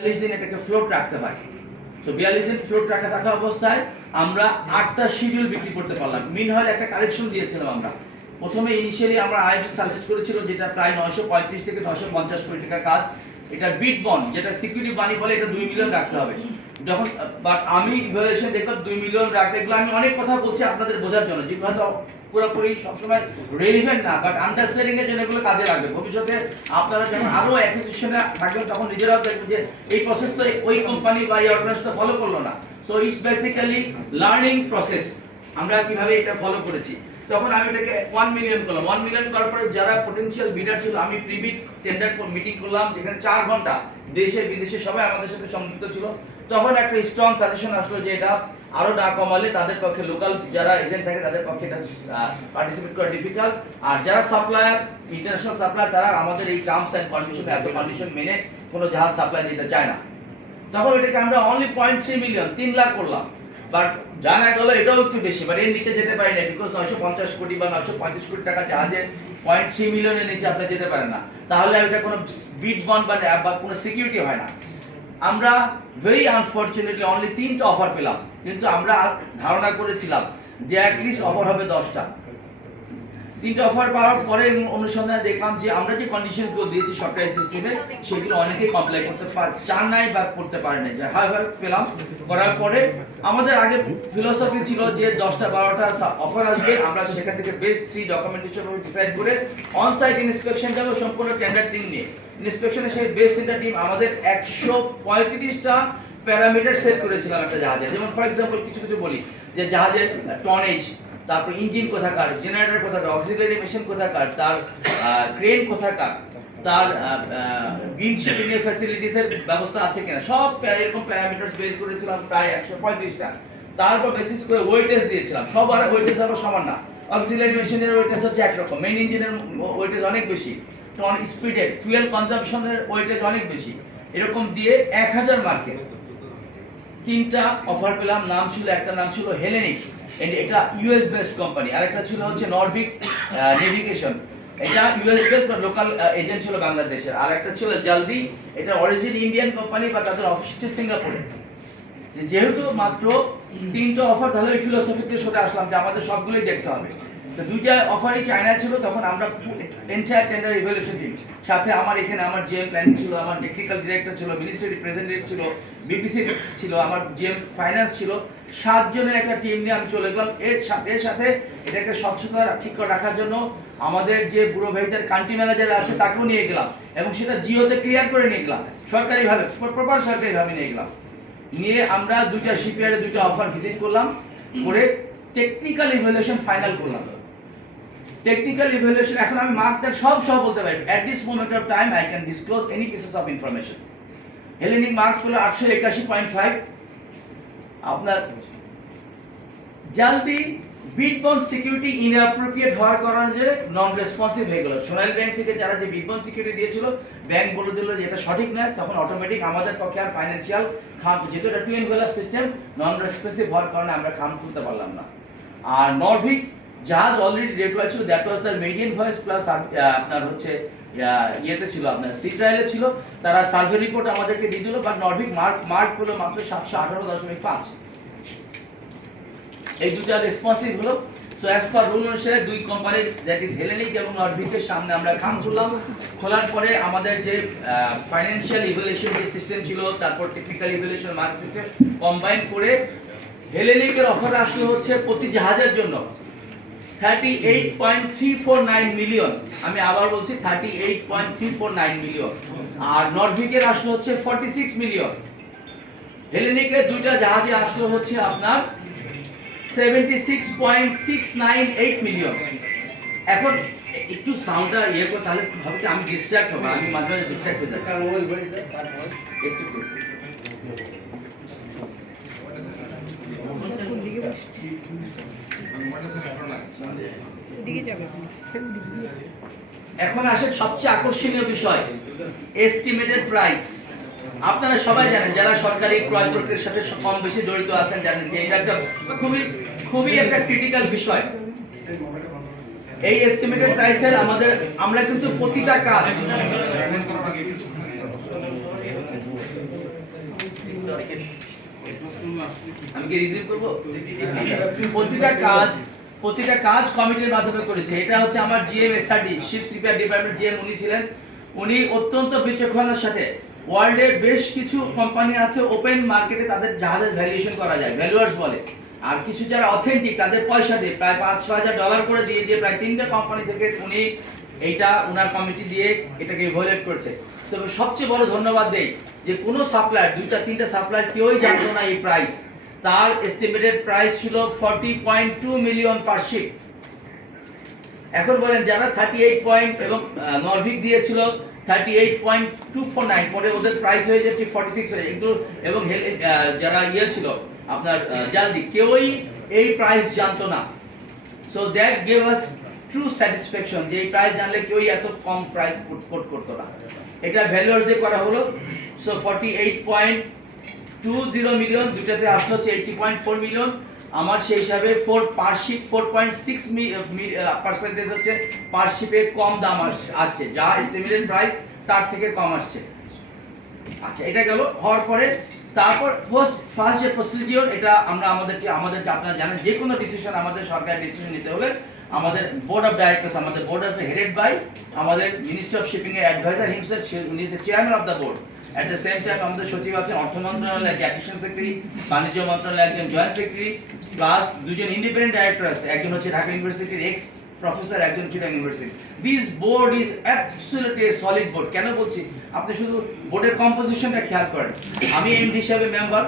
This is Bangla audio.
বিয়াল্লিশ দিন এটাকে ফ্লোট রাখতে হয়। তো বিয়াল্লিশ দিন ফ্লোট রাখা থাকা অবস্থায় আমরা আটটা শিডিউল বিক্রি করতে পারলাম। মিন হল একটা কালেকশন দিয়েছিলাম আমরা। প্রথমে ইনিশিয়ালি আমরা আইএফ সাজেস্ট করেছিল যেটা প্রায় নয়শো পঁয়ত্রিশ থেকে নয়শো পঞ্চাশ কোটি টাকার কাজ। এটা বিট বন্ড যেটা সিকিউরিটি বানি বলে, এটা দুই মিলিয়ন রাখতে হবে। যখন বাট আমি ইভ্যালুয়েশন দেখলাম, দুই মিলিয়ন রাখতে এগুলো আমি অনেক কথা বলছি আপনাদের বোঝার জন্য। যেগুলো হয়তো পুরোপুরি সবসময় রেলিভেন্ট না বাট আন্ডারস্ট্যান্ডিং এর জন্য এগুলো কাজে লাগবে। ভবিষ্যতে আপনারা যখন আরও অ্যাকুইজিশনে থাকবেন, তখন নিজেরাও দেখবেন যে এই প্রসেস তো ওই কোম্পানি বা এই অর্গানাইজেশন ফলো করল না। So it's basically learning process আমরা কীভাবে এটা ফলো করেছি। তখন আমি এটাকে ওয়ান মিলিয়ন করলাম। ওয়ান মিলিয়ন করার পরে যারা পটেনশিয়াল বিডার ছিল, আমি প্রিবিড টেন্ডার মিটিং করলাম, যেখানে চার ঘণ্টা দেশে, বিদেশে সবাই আমাদের সাথে সম্পৃক্ত ছিল। তখন একটা স্ট্রং সাজেশন আসলো যে এটা আরও না কমালে তাদের পক্ষে লোকাল যারা এজেন্ট থাকে, তাদের পক্ষে এটা পার্টিসিপেট করা ডিফিকাল্ট আর যারা সাপ্লায়ার ইন্টারন্যাশনাল সাপ্লায়ার তারা আমাদের এই টার্মস অ্যান্ড কন্ডিশন এত কন্ডিশন মেনে কোনো জাহাজ সাপ্লাই দিতে চায় না। তখন ওইটাকে আমরা অনলি পয়েন্ট থ্রি মিলিয়ন তিন লাখ করলাম। বাট জানা গেল এটাও একটু বেশি। বাট এর নিচে যেতে পারি না বিকজ নয়শো পঞ্চাশ কোটি বা নয়শো পঁয়ত্রিশ কোটি টাকা জাহাজের পয়েন্ট থ্রি মিলিয়নের নিচে আপনি যেতে পারেন না। তাহলে এটা কোনো বিট বন্ড বা কোনো সিকিউরিটি হয় না। আমরা ভেরি আনফর্চুনেটলি অনলি তিনটা অফার পেলাম। কিন্তু আমরা ধারণা করেছিলাম যে অ্যাটলিস্ট অফার হবে দশটা। তিনটা অফার পাওয়ার পরে অনুসন্ধানে দেখলাম যে আমরা যে কন্ডিশনগুলো দিয়েছি সরকারি সিস্টেমে সেগুলো অনেকেই কমপ্লাই করতে চান নাই বা করতে পারে নাই। হাই হাই পেলাম। করার পরে আমাদের আগে ফিলোসফি ছিল যে দশটা, বারোটা অফার আসবে। আমরা সেখান থেকে বেস্ট থ্রি ডকুমেন্টেশন ডিসাইড করে অন সাইট ইন্সপেকশন যাব সম্পূর্ণ টেন্ডার টিম নিয়ে। ইন্সপেকশনে সেই বেস্ট তিনটা টিম আমাদের একশো পঁয়ত্রিশটা প্যারামিটার সেট করেছিলাম একটা জাহাজে। যেমন ফর এক্সাম্পল কিছু কিছু বলি। যে জাহাজের টনেজ তারপর ইঞ্জিন কোথাকার, জেনারেটর কোথাকার, অক্সিলারি মেশিন কোথাকার, তার ক্রেন কোথাকার, তার গ্রিন শিপিং এর ফ্যাসিলিটিস এর ব্যবস্থা আছে কিনা? সব এরকম প্যারামিটারস বের করেছিলাম প্রায় একশো পঁয়ত্রিশটা। তারপর বেসিস করে ওয়েটেজ দিয়েছিলাম। সব আর ওয়েটেজ আবার সমান না। অক্সিলারি মেশিনের ওয়েটেজ হচ্ছে একরকম। মেইন ইঞ্জিনের ওয়েটেজ অনেক বেশি। টন স্পিডের ফুয়েল কনজাম্পশনের ওয়েটেজ অনেক বেশি। এরকম দিয়ে এক হাজার মার্কেট তিনটা অফার পেলাম, নাম ছিল, একটা নাম ছিল হেলেনিক এটা ইউএস বেসড কোম্পানি আর একটা ছিল হচ্ছে নরভিক নেভিগেশন এটা ইউএস বেসড লোকাল এজেন্ট ছিল বাংলাদেশের। আর একটা ছিল জলদি এটা অরিজিন ইন্ডিয়ান কোম্পানি বা তাদের অফিস হচ্ছে সিঙ্গাপুরে যেহেতু মাত্র তিনটা অফার তাহলে ফিলোসফিতে সরে আসলাম যে আমাদের সবগুলোই দেখতে হবে। তো দুইটা অফারই চায়না ছিল, তখন আমরা এন্টায়ার টেন্ডার ইভ্যালুয়েশন দিই সাথে আমার এখানে আমার জিএম প্ল্যানিং ছিল, আমার টেকনিক্যাল ডিরেক্টর ছিল মিনিস্ট্রি রিপ্রেজেন্টেটিভ ছিল বিপিসি ছিল, আমার জিএম ফাইন্যান্স ছিল। সাতজনের একটা টিম নিয়ে আমি চলে গেলাম। এর সাথে এর সাথে এটাকে স্বচ্ছতা ঠিক করে রাখার জন্য আমাদের যে বুড়ো ভাইদের কান্ট্রি ম্যানেজার আছে, তাকেও নিয়ে গেলাম এবং সেটা জিওতে ক্লিয়ার করে নিয়ে গেলাম। সরকারিভাবে প্রপার সরকারিভাবে নিয়ে গেলাম। নিয়ে আমরা দুইটা শিপইয়ার্ডে দুইটা অফার ভিজিট করলাম, করে টেকনিক্যাল ইভ্যালুয়েশন ফাইনাল করলাম। টেকনিক্যাল ইভ্যালুয়েশন এখন আমি মার্কটা সব সব বলতে পারি। At this moment of time I can disclose any pieces of information Hellenic marks হলো আটশো একাশি পয়েন্ট ফাইভ আপনার জলদি বিটবন সিকিউরিটি ইনঅ্যাপ্রোপ্রিয়েট হওয়ার কারণে যে নন রেসপন্সিভ হয়ে গেল। সোনালী ব্যাংক থেকে যারা যে বিটবন সিকিউরিটি দিয়েছিল, ব্যাংক বলে দিল যে এটা সঠিক নয়, তখন অটোমেটিক আমাদের পক্ষে আর ফাইন্যান্সিয়াল খাম, যেহেতু এটা টু সিস্টেম নন রেসপন্সিভ হওয়ার কারণে আমরা খাম তুলতে পারলাম না। আর নরভিক জাহাজ অলরেডি ডেপ্লয় ছিল that was the median voice plus আপনার হচ্ছে ইয়েতে ছিল আপনার সি ট্রায়ালে ছিল, তারা সার্ভে রিপোর্ট আমাদেরকে দিয়ে দিল বাট নরভিক মার্ক মার্ক হলো মাত্র সাতশো আঠারো দশমিক পাঁচ। এই দুটো রেসপন্সিভ হলো। সো অ্যাজ পার রুল অনুসারে দুই কোম্পানির দ্যাট ইজ হেলেনিক এবং নরভিকের সামনে আমরা খাম খুললাম। খোলার পরে আমাদের যে ফাইন্যান্সিয়াল ইভ্যালুয়েশন যে সিস্টেম ছিল, তারপর technical evaluation mark system combine করে হেলেনিকের অফার আসলো হচ্ছে প্রতি জাহাজের জন্য। Thirty eight point three four nine million আমি আবার বলছি thirty eight point three four nine million আর নরভিকের আসলো হচ্ছে ফর্টি সিক্স মিলিয়ন হেলেনিকের দুইটা জাহাজে আসলো হচ্ছে আপনার seventy six point six nine eight million এখন একটু সাউন্ডটা ইয়ে করে, তাহলে কি? আমি ডিস্ট্রাক্ট হব, আমি মাঝে মাঝে ডিস্ট্রাক্ট হয়ে যাচ্ছি। একটু যাবে এখন আসে সবচেয়ে আকর্ষণীয় বিষয় এস্টিমেটেড প্রাইস আপনারা সবাই জানেন যারা সরকারি ক্রয় প্রক্রিয়ার সাথে কম বেশি জড়িত আছেন জানেন যে এটা একটা খুবই খুবই একটা ক্রিটিক্যাল বিষয়। এই এস্টিমেটেড প্রাইসের আমাদের আমরা কিন্তু প্রতিটা কাজ আমি কি রিসিভ করব? প্রতিটা কাজ প্রতিটা কাজ কমিটির মাধ্যমে করেছে। এটা হচ্ছে আমার GM SRD ships repair department GM উনি ছিলেন। উনি অত্যন্ত বিচক্ষণতার সাথে ওয়ার্ল্ডের বেশ কিছু কোম্পানি আছে ওপেন মার্কেটে তাদের জাহাজের ভ্যালুয়েশন করা যায় ভ্যালুয়ার্স বলে। আর কিছু যারা অথেন্টিক তাদের পয়সা দিয়ে প্রায় পাঁচ ছ হাজার ডলার করে দিয়ে দিয়ে প্রায় তিনটা কোম্পানি থেকে উনি এইটা ওনার কমিটি দিয়ে এটাকে ইভ্যালুয়েট করেছে। তবে সবচেয়ে বড় ধন্যবাদ দেই যে কোনো সাপ্লায়ার দুইটা, তিনটা সাপ্লায়ার কেউই জানতো না এই প্রাইস তার এস্টিমেটেড প্রাইস ছিল forty point two million per ship এখন বলেন যারা থার্টি এইট পয়েন্ট এবং নরভিক দিয়েছিল thirty eight point two four nine পরে ওদের প্রাইস হয়ে যাচ্ছে ফর্টি সিক্স হয়ে এগুলো, এবং যারা ইয়ে ছিল, আপনার জালদি কেউই এই প্রাইস জানতো না। So that gave us true satisfaction যে এই প্রাইস জানলে কেউই এত কম প্রাইস কোট করতো না। এটা ভ্যালুয়ার্স দিয়ে করা হলো। So forty eight point two zero million দুটাতে আসলো হচ্ছে এইটটি পয়েন্ট ফোর মিলিয়ন আমার সেই হিসাবে four per ship four point six percentage হচ্ছে পারশিপের কম দাম আস- আসছে। যা এস্টিমেটেড প্রাইস তার থেকে কম আসছে। আচ্ছা এটা গেল। হওয়ার পরে তারপর ফার্স্ট ফার্স্ট যে প্রসিডিওর এটা আমরা আমাদেরকে আমাদেরকে আপনারা জানেন যে কোনো ডিসিশন আমাদের সরকার ডিসিশন নিতে হলে আমাদের বোর্ড অফ ডাইরেক্টরস আমাদের বোর্ড আছে হেডেড বাই আমাদের মিনিস্টার অফ শিপিং এর অ্যাডভাইজার হিমসেলফ উনি chairman of the board at the same time আমাদের সচিব আছেন অর্থ মন্ত্রণালয় অ্যাসিস্ট্যান্ট সেক্রেটারি বাণিজ্য মন্ত্রণালয়, একজন জয়েন্ট সেক্রেটারি প্লাস দুজন ইন্ডিপেন্ডেন্ট ডাইরেক্টর আছে। একজন হচ্ছে ঢাকা ইউনিভার্সিটির এক্স প্রফেসর একজন Chittagong university this board is absolutely solid board কেন বলছি? আপনি শুধু বোর্ডের কম্পোজিশনটা খেয়াল করেন। আমি এমডি হিসাবে মেম্বার